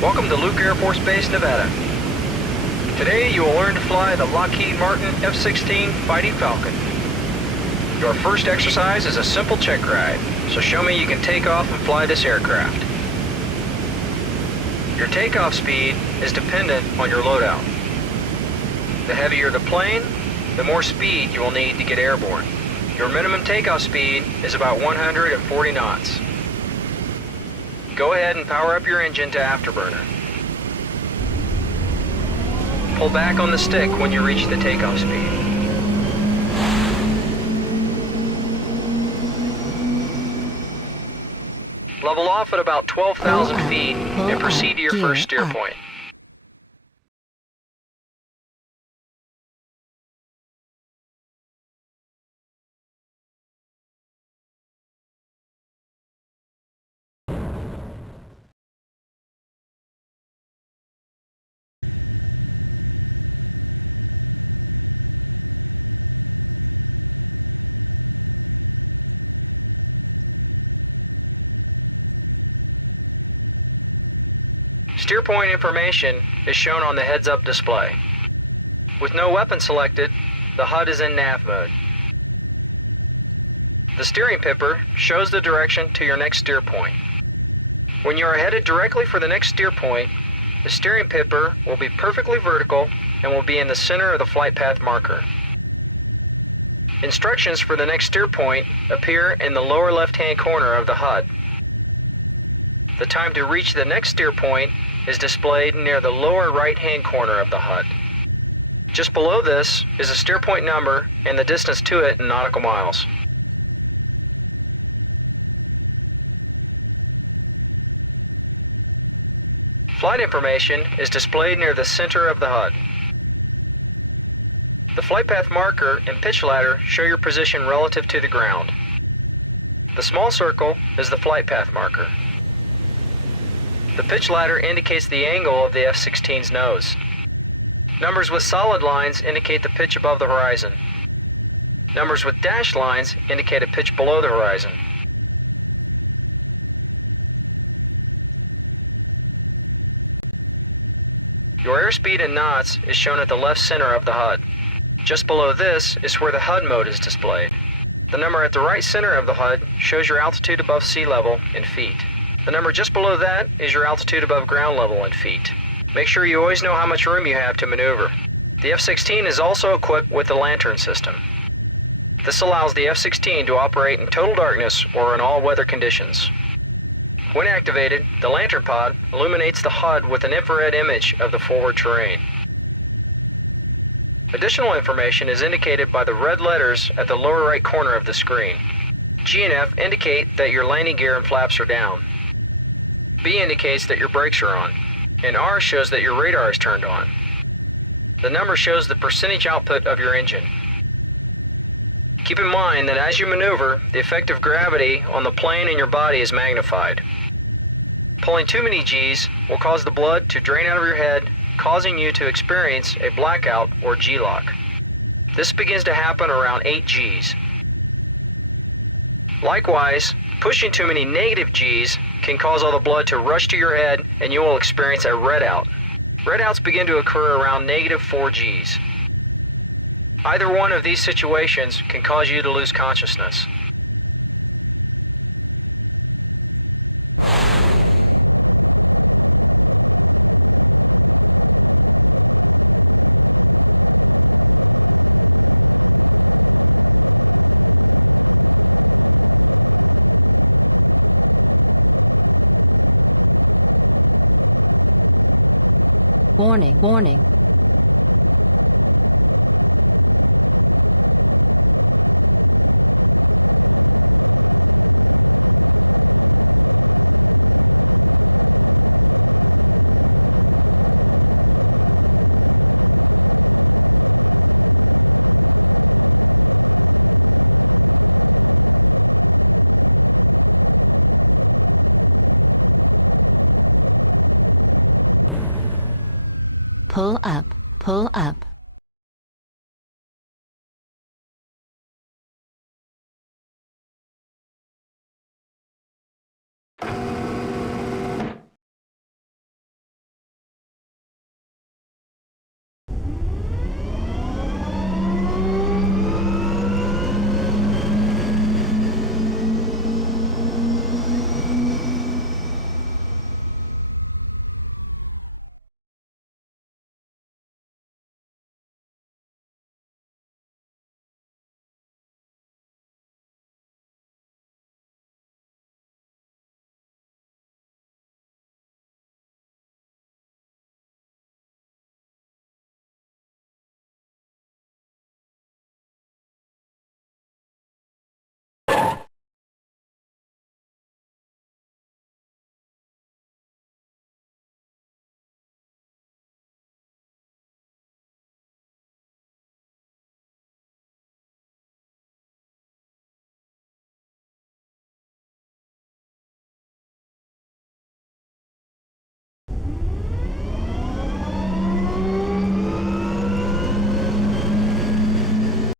Welcome to Luke Air Force Base, Nevada. Today you will learn to fly the Lockheed Martin F-16 Fighting Falcon. Your first exercise is a simple check ride, so show me you can take off and fly this aircraft. Your takeoff speed is dependent on your loadout. The heavier the plane, the more speed you will need to get airborne. Your minimum takeoff speed is about 140 knots. Go ahead and power up your engine to afterburner. Pull back on the stick when you reach the takeoff speed. Level off at about 12,000 feet and proceed to your first steer point. Steer point information is shown on the heads-up display. With no weapon selected, the HUD is in nav mode. The steering pipper shows the direction to your next steer point. When you are headed directly for the next steer point, the steering pipper will be perfectly vertical and will be in the center of the flight path marker. Instructions for the next steer point appear in the lower left-hand corner of the HUD. The time to reach the next steer point is displayed near the lower right-hand corner of the HUD. Just below this is a steer point number and the distance to it in nautical miles. Flight information is displayed near the center of the HUD. The flight path marker and pitch ladder show your position relative to the ground. The small circle is the flight path marker. The pitch ladder indicates the angle of the F-16's nose. Numbers with solid lines indicate the pitch above the horizon. Numbers with dashed lines indicate a pitch below the horizon. Your airspeed in knots is shown at the left center of the HUD. Just below this is where the HUD mode is displayed. The number at the right center of the HUD shows your altitude above sea level in feet. The number just below that is your altitude above ground level in feet. Make sure you always know how much room you have to maneuver. The F-16 is also equipped with the lantern system. This allows the F-16 to operate in total darkness or in all weather conditions. When activated, the lantern pod illuminates the HUD with an infrared image of the forward terrain. Additional information is indicated by the red letters at the lower right corner of the screen. G and F indicate that your landing gear and flaps are down. B indicates that your brakes are on, and R shows that your radar is turned on. The number shows the percentage output of your engine. Keep in mind that as you maneuver, the effect of gravity on the plane and your body is magnified. Pulling too many G's will cause the blood to drain out of your head, causing you to experience a blackout or G-lock. This begins to happen around 8 G's. Likewise, pushing too many negative G's can cause all the blood to rush to your head and you will experience a redout. Redouts begin to occur around -4 G's. Either one of these situations can cause you to lose consciousness.